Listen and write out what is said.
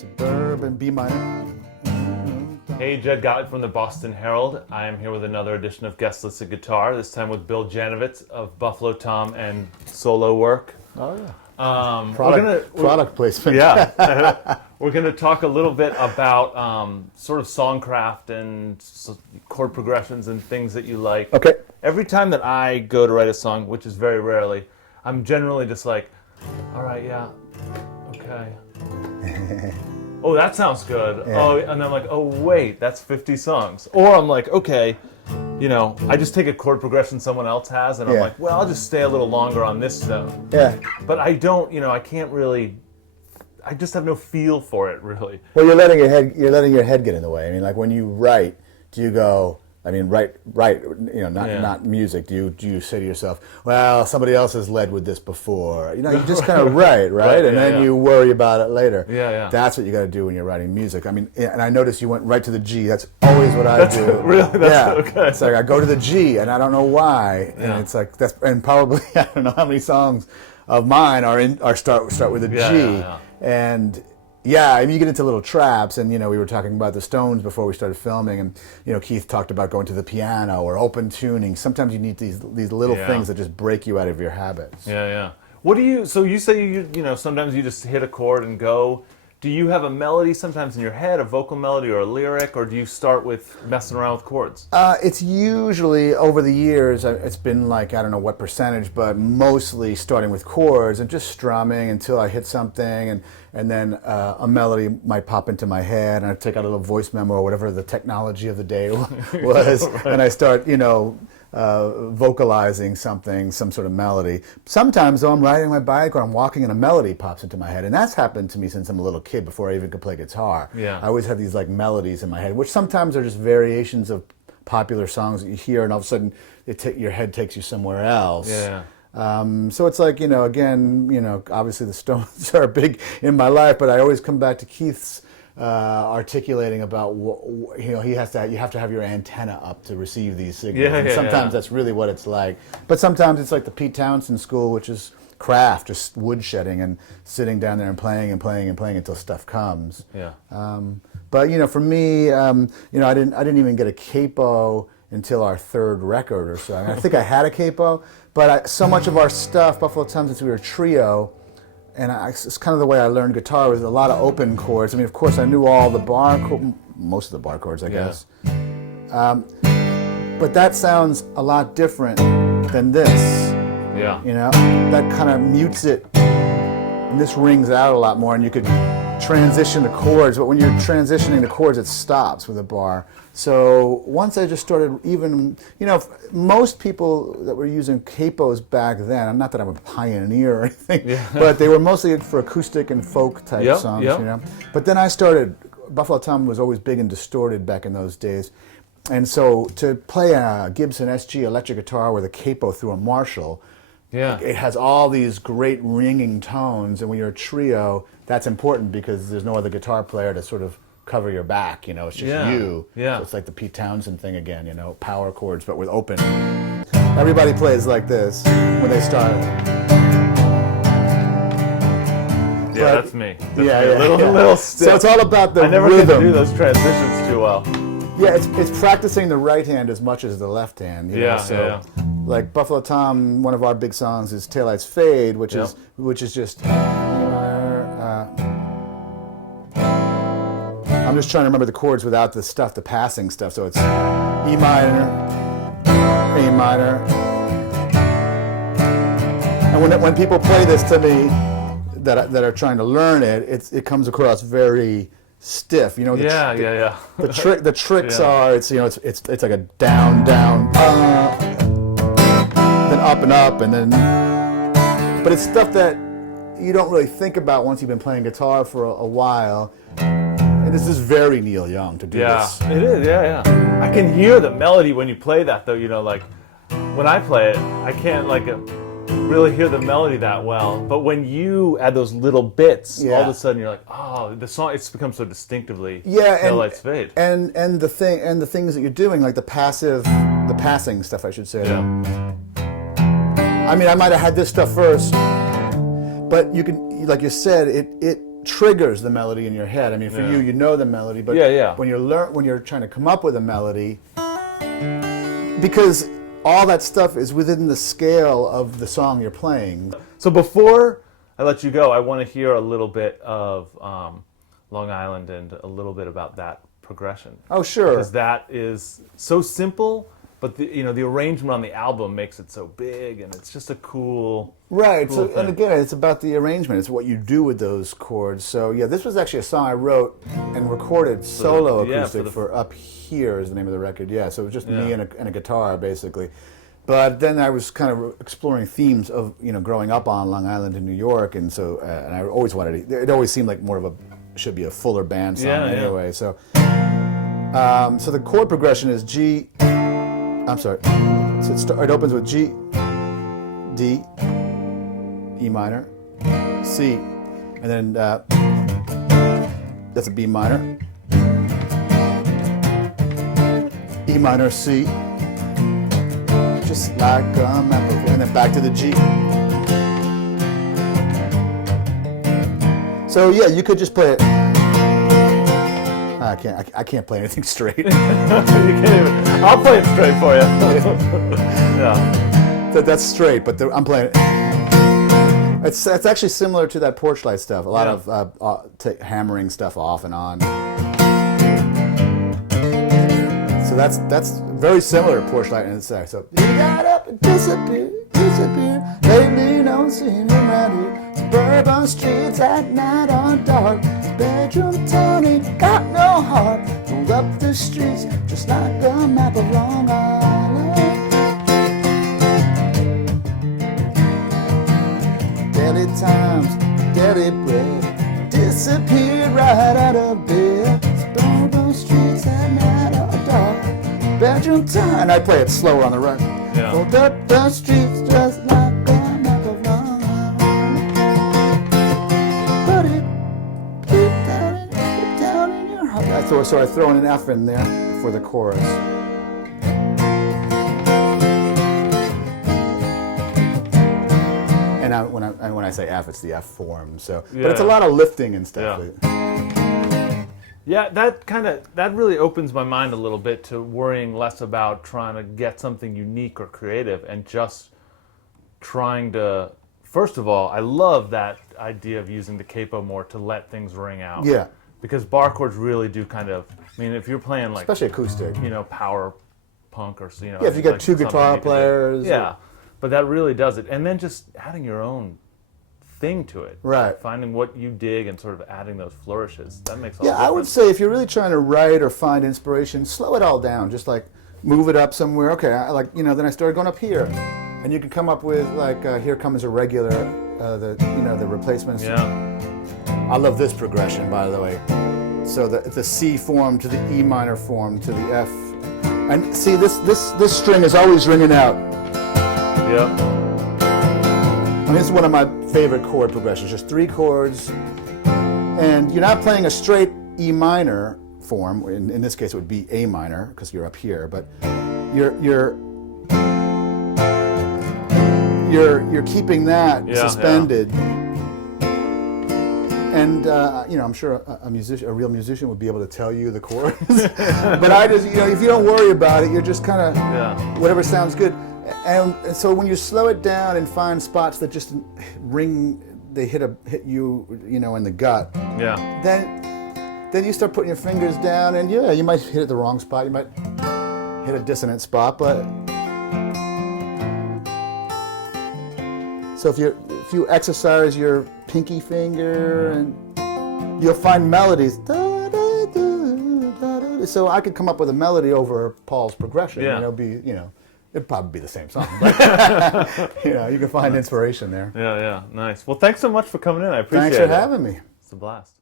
Suburban B minor. Hey, Jed Gottlieb from the Boston Herald. I am here with another edition of Guestlisted Guitar, this time with Bill Janovitz of Buffalo Tom and Solo Work. Oh, yeah. Product placement. Yeah. We're going to talk a little bit about sort of songcraft and chord progressions and things that you like. Okay. Every time that I go to write a song, which is very rarely, I'm generally just like, all right, yeah, okay. Oh, that sounds good. Yeah. Oh, and I'm like, oh, wait, that's 50 songs. Or I'm like, okay, I just take a chord progression someone else has, and I'm like, well, I'll just stay a little longer on this note. Yeah. But I don't, I can't really. I just have no feel for it, really. Well, you're letting your head get in the way. I mean, like when you write, do you go? I mean, write. Not music. Do you say to yourself, well, somebody else has led with this before? You just kind of write, right? And then you worry about it later. Yeah. That's what you got to do when you're writing music. I mean, and I noticed you went right to the G. That's always what I do. Really? That's okay. It's like I go to the G, and I don't know why. And it's like and probably I don't know how many songs of mine start with a G. Yeah. And I mean, you get into little traps, and we were talking about the Stones before we started filming, and Keith talked about going to the piano or open tuning. Sometimes you need these little things that just break you out of your habits. Yeah. What do you? So you say you sometimes you just hit a chord and go. Do you have a melody sometimes in your head, a vocal melody or a lyric, or do you start with messing around with chords? It's usually, over the years, it's been like, I don't know what percentage, but mostly starting with chords and just strumming until I hit something, and then a melody might pop into my head, and I take out a little voice memo or whatever the technology of the day was, right. And I start, vocalizing some sort of melody. Sometimes, though, I'm riding my bike or I'm walking and a melody pops into my head, and that's happened to me since I'm a little kid, before I even could play guitar. Yeah. I always have these like melodies in my head, which sometimes are just variations of popular songs that you hear, and all of a sudden your head takes you somewhere else. Yeah. So it's like, again, obviously the Stones are big in my life, but I always come back to Keith's articulating about you have to have your antenna up to receive these signals. Sometimes that's really what it's like. But sometimes it's like the Pete Townsend school, which is craft, just woodshedding and sitting down there and playing until stuff comes. Yeah. But for me, I didn't even get a capo until our third record or so. I mean, I think I had a capo, but so much of our stuff, Buffalo Tom, since we were a trio, and it's kind of the way I learned guitar, was a lot of open chords. I mean, of course, I knew all the most of the bar chords, I guess. But that sounds a lot different than this. Yeah. That kind of mutes it, and this rings out a lot more, and you could transition the chords, but when you're transitioning the chords, it stops with a bar. So once I just started, even, most people that were using capos back then, not that I'm a pioneer or anything, but they were mostly for acoustic and folk type songs, But then I started, Buffalo Tom was always big and distorted back in those days. And so to play a Gibson SG electric guitar with a capo through a Marshall, it has all these great ringing tones, and when you're a trio, that's important because there's no other guitar player to sort of cover your back, it's just you. Yeah. So it's like the Pete Townsend thing again, power chords, but with open. Everybody plays like this when they start. Yeah, that's me. Little stiff. So it's all about the rhythm. I never can do those transitions too well. Yeah, it's practicing the right hand as much as the left hand. Like Buffalo Tom, one of our big songs is Taillights Fade, which is just. I'm just trying to remember the chords without the passing stuff. So it's E minor, A minor. And when people play this to me, that are trying to learn it, it comes across very stiff. The tricks are it's like a down, then up and up, and then. But it's stuff that you don't really think about once you've been playing guitar for a while. And this is very Neil Young to do this. Yeah, it is. Yeah. I can hear the melody when you play that, though. Like when I play it, I can't really hear the melody that well. But when you add those little bits, all of a sudden you're like, oh, the song, it's become so distinctively Taillights Fade. And the things that you're doing, like the passing stuff, I should say. Yeah. I mean, I might have had this stuff first, but you can, like you said, triggers the melody in your head. I mean, for you know the melody, but when you're trying to come up with a melody, because all that stuff is within the scale of the song you're playing. So before I let you go, I want to hear a little bit of Long Island and a little bit about that progression. Oh, sure. Because that is so simple, but the arrangement on the album makes it so big, and it's just a cool. Right. Cool so, thing. and again, it's about the arrangement. It's what you do with those chords. So yeah, this was actually a song I wrote and recorded solo acoustic for Up Here is the name of the record. Yeah. So it was just me and a guitar basically. But then I was kind of exploring themes of growing up on Long Island in New York, and so and I always wanted to. It always seemed like more of should be a fuller band song anyway. So so the chord progression is G. I'm sorry. So it opens with G, D, E minor, C, and then that's a B minor, E minor, C, just like a map of, and then back to the G. So yeah, you could just play it. I can't play anything straight. You can't even. I'll play it straight for you. Yeah. That's straight, but I'm playing it. It's actually similar to that Porch Light stuff. A lot of hammering stuff off and on. So that's very similar to Porch Light in its sex. So you got up and disappear. Lately, no one seen around here. Suburban streets at night are dark. Bedroom town ain't got no heart. Rolled up the streets just like the map of Long Island. Daily times, daily bread, disappeared right out of bed. Suburban streets at night are dark. Bedroom town, and I play it slower on the record. Yeah. Rolled up the streets just like the map of Long Island. But it deep down in your heart. So I throw in an F in there for the chorus. And when I say F, it's the F form. So, but it's a lot of lifting and stuff. Yeah, that really opens my mind a little bit to worrying less about trying to get something unique or creative and just trying to. First of all, I love that idea of using the capo more to let things ring out. Yeah. Because bar chords really do kind of. I mean, if you're playing like especially acoustic, power punk or Yeah, if you got two guitar players. Yeah, but that really does it, and then just adding your own thing to it. Right. Finding what you dig and sort of adding those flourishes. That makes all the Yeah, difference. I would say if you're really trying to write or find inspiration, slow it all down. Just like move it up somewhere. Okay, then I started going up here. And you can come up with like Here Comes a Regular, the replacements. Yeah. I love this progression, by the way. So the C form to the E minor form to the F. And see, this string is always ringing out. Yeah. I mean, this is one of my favorite chord progressions, just 3 chords. And you're not playing a straight E minor form. In this case, it would be A minor, because you're up here. But you're keeping that suspended. Yeah. And, I'm sure a real musician would be able to tell you the chords. But I just, if you don't worry about it, you're just kind of, whatever sounds good. And so when you slow it down and find spots that just ring, they hit you, in the gut. Yeah. Then you start putting your fingers down, and you might hit it the wrong spot. You might hit a dissonant spot, but so if you exercise your pinky finger, and you'll find melodies. So I could come up with a melody over Paul's progression. Yeah. It'd probably be the same song, but you can find inspiration there. Yeah, nice. Well, thanks so much for coming in. I appreciate it. Thanks for having me. It's a blast.